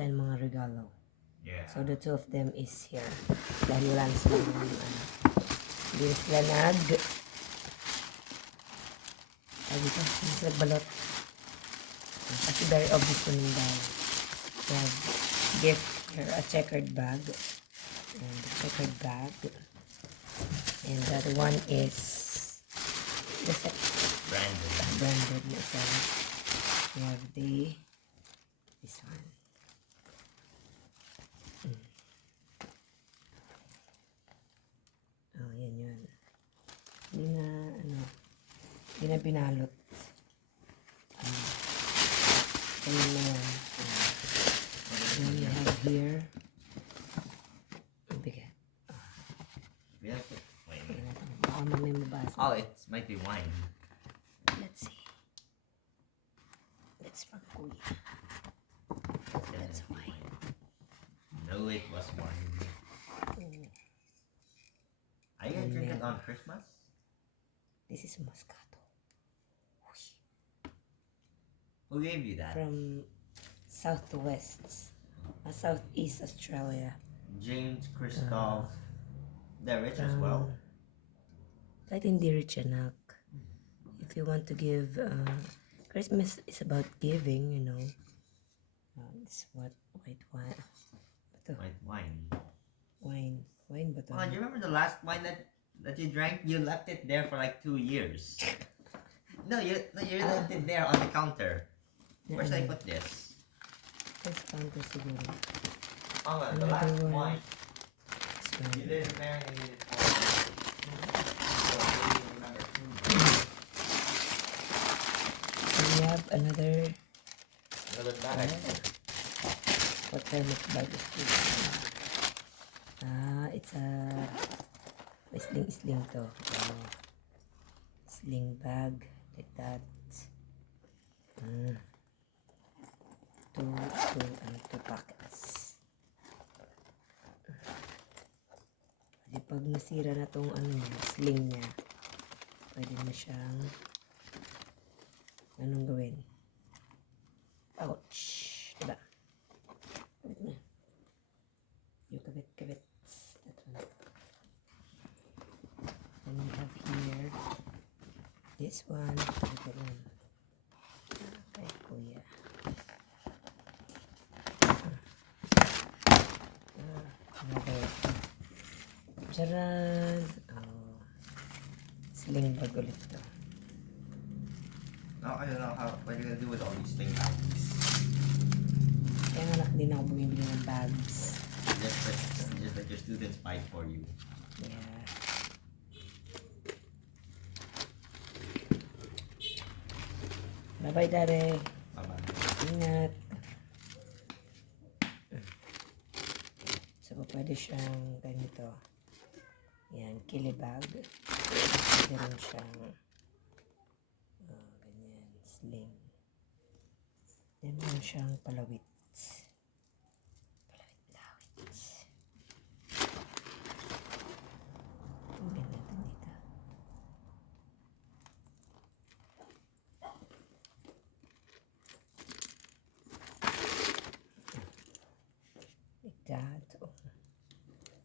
send mga regalo. Yeah. So the two of them is here. Dahil wala na sila hindi na sila dito, hindi sila balot. Kasi very obvious ko nung dahil. We have gift here, a checkered bag. And the checkered bag. And the other one is branded na isa. We have this one. Oh, yan yun. Hindi na binalot. Ayun na yan. Then we have here. Ang bigat. Baka mamay mabasa. Oh, it might be wine. Let's see. It's from Kuya. That's wine. No, it was wine. Are you gonna drink it on Christmas? This is Moscato. Who gave you that? From Southeast Australia. James Christoph. They're rich as well. Kahit hindi rich, anak. If you want to give, Christmas is about giving, you know. It's what? White wine. White wine. Wine ba to? Oh, do you remember the last wine that you drank? You left it there for like 2 years. No, you left it there on the counter. Where should I put this? This counter siguro. Oh, well, the last wine. You This didn't marinate it for. So we have another bag. What kind of bag is this? It's a sling to. Sling bag like that. Two pockets. Kasi pag nasira na tong sling niya, pwede na siyang anong gawin? Ouch! Diba? Kabit na. Yung kabit. That one. And we have here this one. That one. Okay, Kuya. Another. Charan! Oh. Sling bag ulit to. No, I don't know what you're gonna do with all these sling bags. Kaya nga nak din ako bumibili ng bags. Just let your students buy for you. Yeah. Bye-bye, Daddy. Bye-bye. Ingat. So, pwede siyang ganito. Yan, kilibag. Pwede rin siyang ganyan, sling. Then, meron siyang palawit. Tingnan natin dito. Like that. Oh. Diba?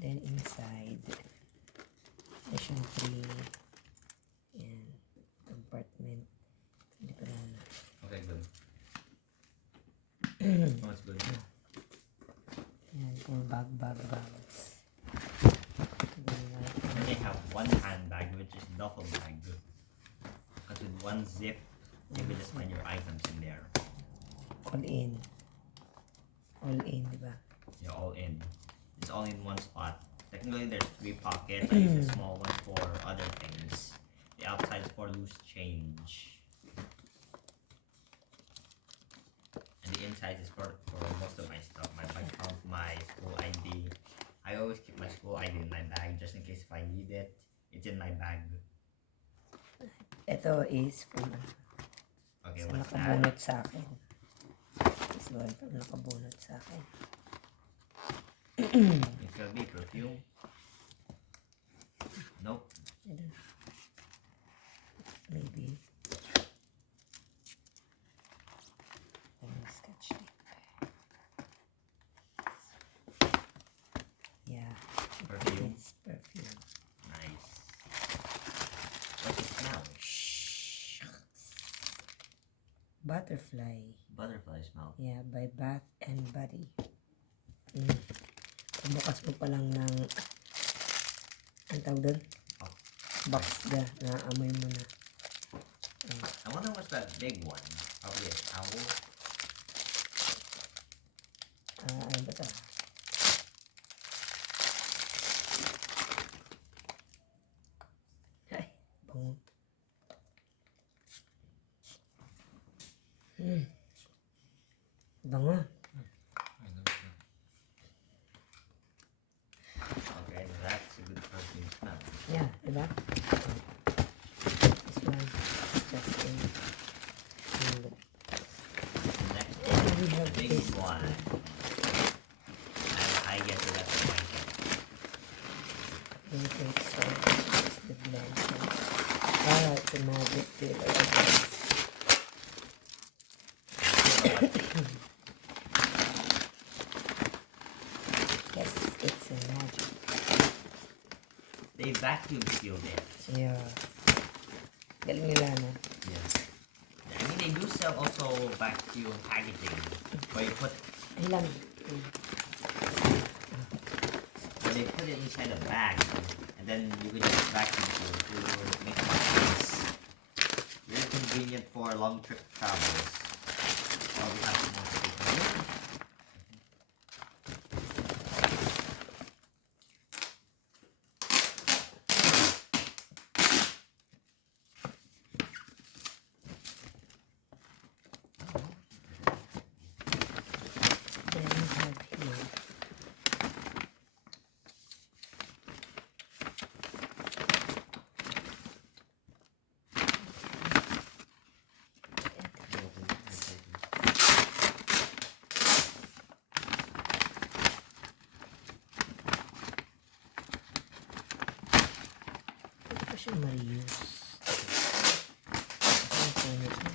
Then inside, there's yung 3 compartment. Hindi pa lang. Okay, good. Oh, it's good. Yan, for bags. And they have one handbag, which is duffel bag. Because with one zip, you can just find your items in there. All in, diba? You're all in. It's all in one spot. Technically, there's 3 pockets. I use the small one for other things. The outside is for loose change. And the inside is for most of my stuff. My bank account, my school ID. I always keep my school ID in my bag just in case if I need it. It's in my bag. Ito is from Okay, sa what's nakabunot that? sa akin. This one from nakabunot sa akin. It could be perfume. Nope. I don't know. Maybe. butterfly. Butterfly smell. Yeah, by Bath and Body. Bukas mo pa lang ng, ang tawag doon? Oh. Box na, naamoy mo na. I wonder what's that big one. Probably a towel. Ano ba ito? Ay, bango. Bango. Okay, that's a good perfume smell. Yeah, diba? This one is just in. Next We have the big this one. I guess that's the one. Okay, so it's the blend. Ah, it's a magic filler. Yes, it's a magic. They vacuum sealed it. Yeah. Galing nila, no? Yeah. I mean, they do sell also vacuum packaging, where you put, Ay lang. where they put it inside a bag, and then you can just vacuum seal it to make it nice. Very convenient for long trip travels. Or we have to take Then we have here. Pwede pa siyang ma-reuse. Ang punit na.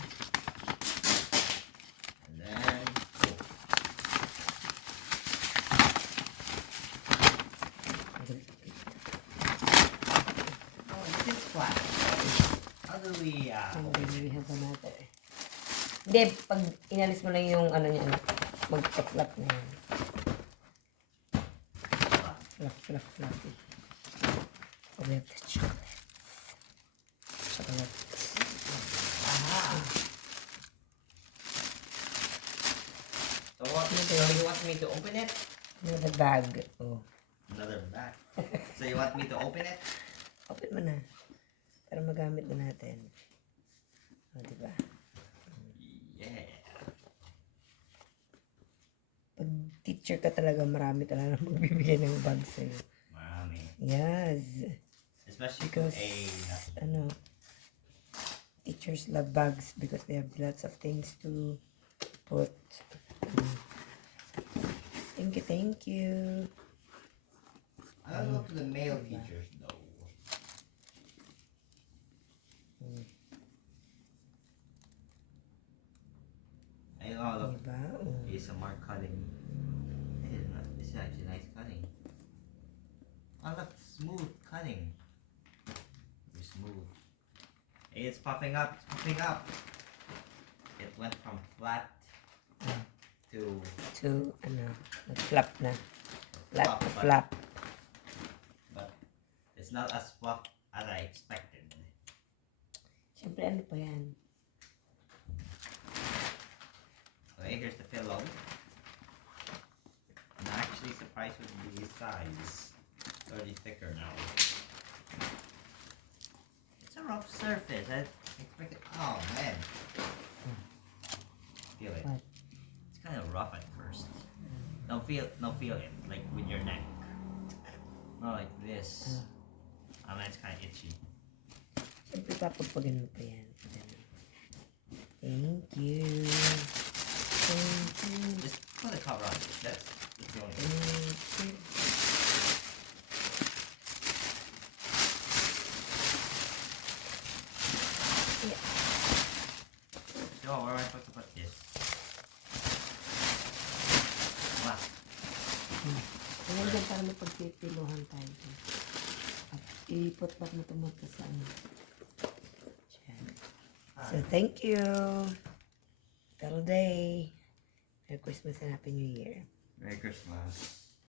And then, oh, this is flat. How do we, And open then it? we have another. Hindi, pag inalis mo lang yung ano niya, mag-flap na yan. Fluff, fluffy. Oh, we have the chocolates. Chocolate. Aha! So you want me to open it? Another bag. Oh. Another bag. So you want me to open it? Open mo na. Para magamit na natin. O, diba? Yeah. Pag teacher ka talaga, marami talaga magbibigay ng bag sa'yo. Mommy. Yes. Especially Because, a teachers love bags because they have lots of things to put. Thank you, thank you. I don't go to the male teachers though. I know, look, Diba? Oh. ASMR cutting. This is actually nice cutting. Oh look, smooth cutting. Very smooth. Hey, it's popping up, it's popping up. It went from flat to Nag-flap na. Flap, Flap. but it's not as fluff as I expected. Siyempre, ano pa yan? Okay, here's the pillow. I'm actually surprised with the size. It's already thicker now. It's a rough surface. I expected. Oh man. Feel it. What? It's kind of rough at first. No feel it like with your neck. Not like this. I mean, it's kind of itchy. Siyempre, papagpagan mo pa yan. Thank you. Thank you. Just put the cover on it. That's the only thing. Thank you. Yeah. So where am I supposed to put this? Wow. Ayan dyan para may pagpipiluhan tayo. At ipot-pot mo ito sa ano. Diyan. So, thank you. day. Merry Christmas and Happy New Year. Merry Christmas.